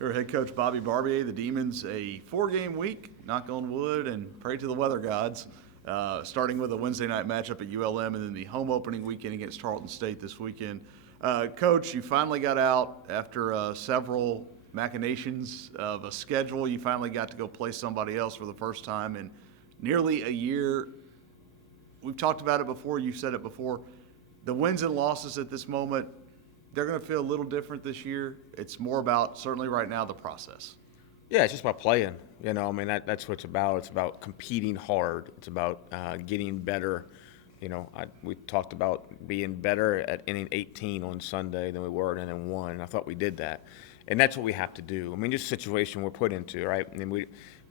Your head coach Bobby Barbier, the Demons, a 4-game week, knock on wood, and pray to the weather gods. Starting with a Wednesday night matchup at ULM and then the home opening weekend against Tarleton State this weekend. Coach, you finally got out after several machinations of a schedule. You finally got to go play somebody else for the first time in nearly a year. We've talked about it before. You've said it before. The wins and losses at this moment, they're going to feel a little different this year. It's more about, certainly right now, the process. Yeah, it's just about playing. That's what it's about. It's about competing hard. It's about getting better. We talked about being better at inning 18 on Sunday than we were at inning 1, and I thought we did that. And that's what we have to do. Just a situation we're put into, right?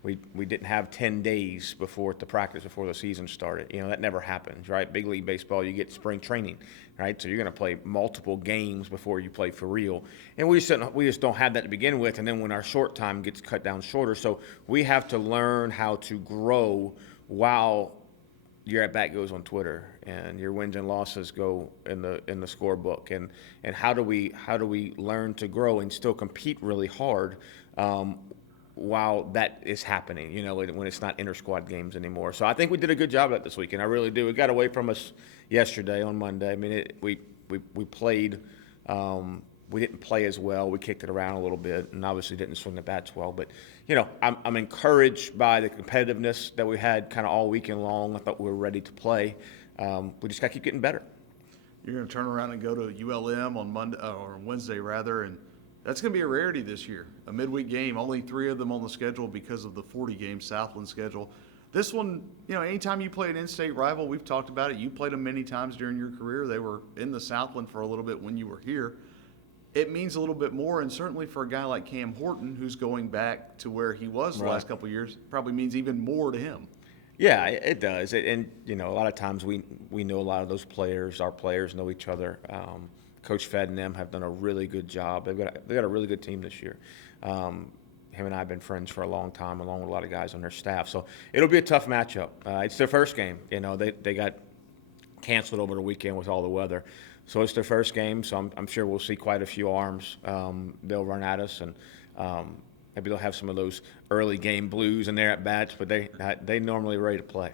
We didn't have 10 days before the practice before the season started. That never happens, right? Big league baseball, you get spring training, right? So you're going to play multiple games before you play for real. And we just don't have that to begin with. And then when our short time gets cut down shorter, so we have to learn how to grow while your at bat goes on Twitter and your wins and losses go in the scorebook. And how do we learn to grow and still compete really hard? While that is happening, when it's not inter-squad games anymore. So I think we did a good job at this weekend. I really do. It got away from us yesterday on Monday. We played. We didn't play as well. We kicked it around a little bit, and obviously didn't swing the bats well. But I'm encouraged by the competitiveness that we had kind of all weekend long. I thought we were ready to play. We just got to keep getting better. You're going to turn around and go to ULM on Monday or Wednesday rather, and that's going to be a rarity this year, a midweek game. Only 3 of them on the schedule because of the 40-game Southland schedule. This one, anytime you play an in-state rival, we've talked about it. You played them many times during your career. They were in the Southland for a little bit when you were here. It means a little bit more, and certainly for a guy like Cam Horton, who's going back to where he was the last couple of years, probably means even more to him. Yeah, it does. And a lot of times we know a lot of those players. Our players know each other. Coach Fed and them have done a really good job. They've got a really good team this year. Him and I have been friends for a long time, along with a lot of guys on their staff. So it'll be a tough matchup. It's their first game. They got canceled over the weekend with all the weather. So it's their first game, so I'm sure we'll see quite a few arms. They'll run at us, and maybe they'll have some of those early game blues in their at-bats, but they normally ready to play.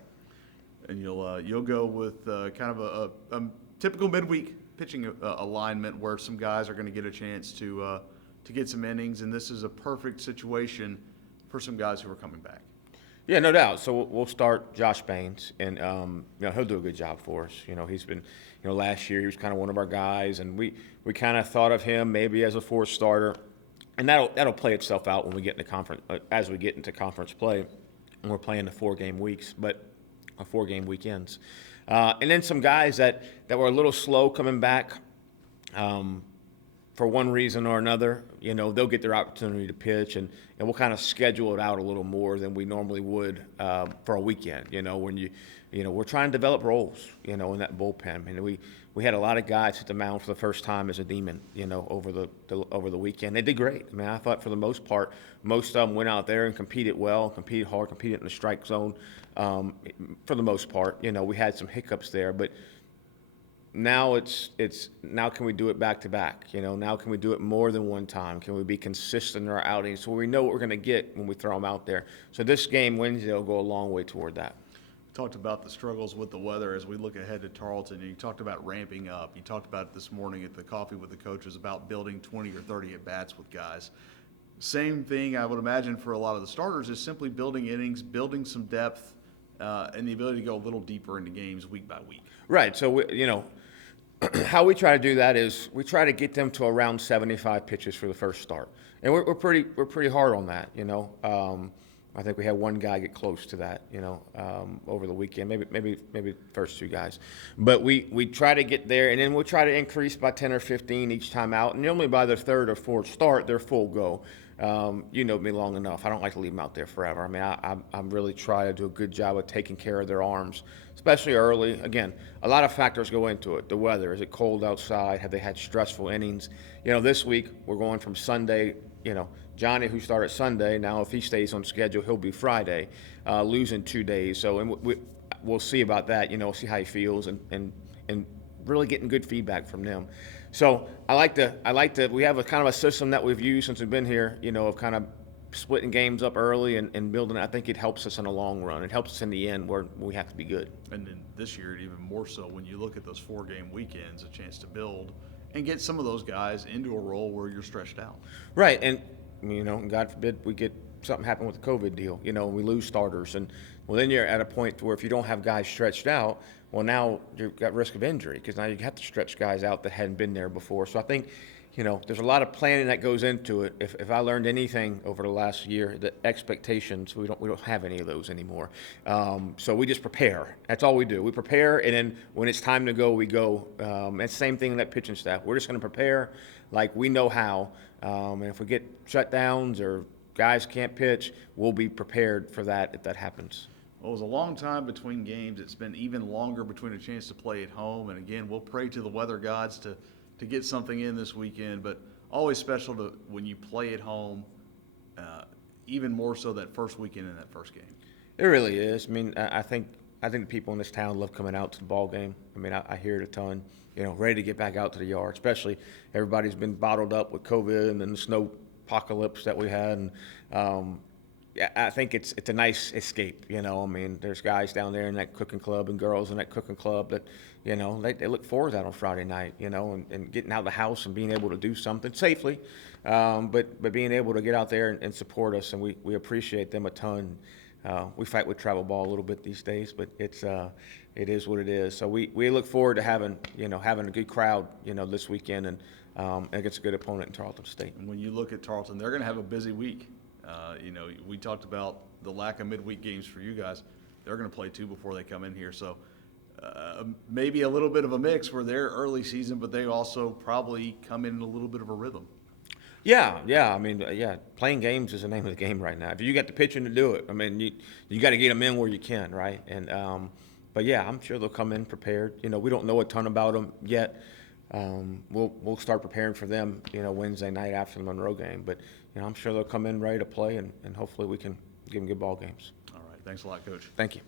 And you'll go with kind of a typical midweek pitching alignment where some guys are going to get a chance to get some innings, and this is a perfect situation for some guys who are coming back. Yeah, no doubt. So we'll start Josh Baines, and he'll do a good job for us. He's been, last year he was kind of one of our guys, and we kind of thought of him maybe as a 4th starter, and that'll play itself out when we get into conference as we get into conference play, and we're playing the 4-game weeks, but 4-game weekends. And then some guys that were a little slow coming back for one reason or another, they'll get their opportunity to pitch, and we'll kind of schedule it out a little more than we normally would for a weekend, when we're trying to develop roles, in that bullpen. We had a lot of guys hit the mound for the first time as a Demon, over the weekend. They did great. I thought for the most part, most of them went out there and competed well, competed hard, competed in the strike zone. For the most part, we had some hiccups there, but now now can we do it back to back? Now can we do it more than one time? Can we be consistent in our outings so we know what we're going to get when we throw them out there? So this game Wednesday will go a long way toward that. Talked about the struggles with the weather as we look ahead to Tarleton. You talked about ramping up. You talked about it this morning at the coffee with the coaches about building 20 or 30 at-bats with guys. Same thing I would imagine for a lot of the starters is simply building innings, building some depth, and the ability to go a little deeper into games week by week. Right. So, how we try to do that is we try to get them to around 75 pitches for the first start, and we're pretty hard on that. I think we had one guy get close to that, over the weekend, maybe first 2 guys, but we try to get there, and then we'll try to increase by 10 or 15 each time out, and normally by their 3rd or 4th start, they're full go. You know me long enough. I don't like to leave them out there forever. I'm really trying to do a good job of taking care of their arms, especially early. Again, a lot of factors go into it. The weather, is it cold outside? Have they had stressful innings? This week we're going from Sunday, Johnny, who started Sunday, now if he stays on schedule, he'll be Friday, losing 2 days. So we'll see about that, see how he feels and really getting good feedback from them. So I like to, we have a kind of a system that we've used since we've been here, of kind of splitting games up early and building. I think it helps us in the long run. It helps us in the end where we have to be good. And then this year, even more so when you look at those 4-game weekends, a chance to build and get some of those guys into a role where you're stretched out. Right, and God forbid we get something happen with the COVID deal. We lose starters, and well, then you're at a point where if you don't have guys stretched out, well, now you've got risk of injury because now you have to stretch guys out that hadn't been there before. So I think, there's a lot of planning that goes into it. If I learned anything over the last year, the expectations, we don't have any of those anymore. So we just prepare. That's all we do. We prepare, and then when it's time to go, we go. It's the same thing in that pitching staff. We're just going to prepare like we know how. And if we get shutdowns or guys can't pitch, we'll be prepared for that if that happens. Well, it was a long time between games. It's been even longer between a chance to play at home. And again, we'll pray to the weather gods to get something in this weekend. But always special to when you play at home, even more so that first weekend in that first game. It really is. I mean, I think the people in this town love coming out to the ball game. I mean, I hear it a ton. Ready to get back out to the yard. Especially everybody's been bottled up with COVID and then the snow apocalypse that we had. And I think it's a nice escape. I mean, there's guys down there in that cooking club and girls in that cooking club that, they look forward to that on Friday night. And getting out of the house and being able to do something safely, but being able to get out there and support us, and we appreciate them a ton. We fight with travel ball a little bit these days, but it is what it is. So we look forward to having a good crowd this weekend and against a good opponent in Tarleton State. And when you look at Tarleton, they're going to have a busy week. We talked about the lack of midweek games for you guys. They're going to play 2 before they come in here. So maybe a little bit of a mix where they're early season, but they also probably come in a little bit of a rhythm. Yeah. I mean, playing games is the name of the game right now. If you got the pitching to do it, I mean, you got to get them in where you can, right? And but yeah, I'm sure they'll come in prepared. We don't know a ton about them yet. We'll start preparing for them, Wednesday night after the Monroe game. But I'm sure they'll come in ready to play, and hopefully we can give them good ball games. All right, thanks a lot, Coach. Thank you.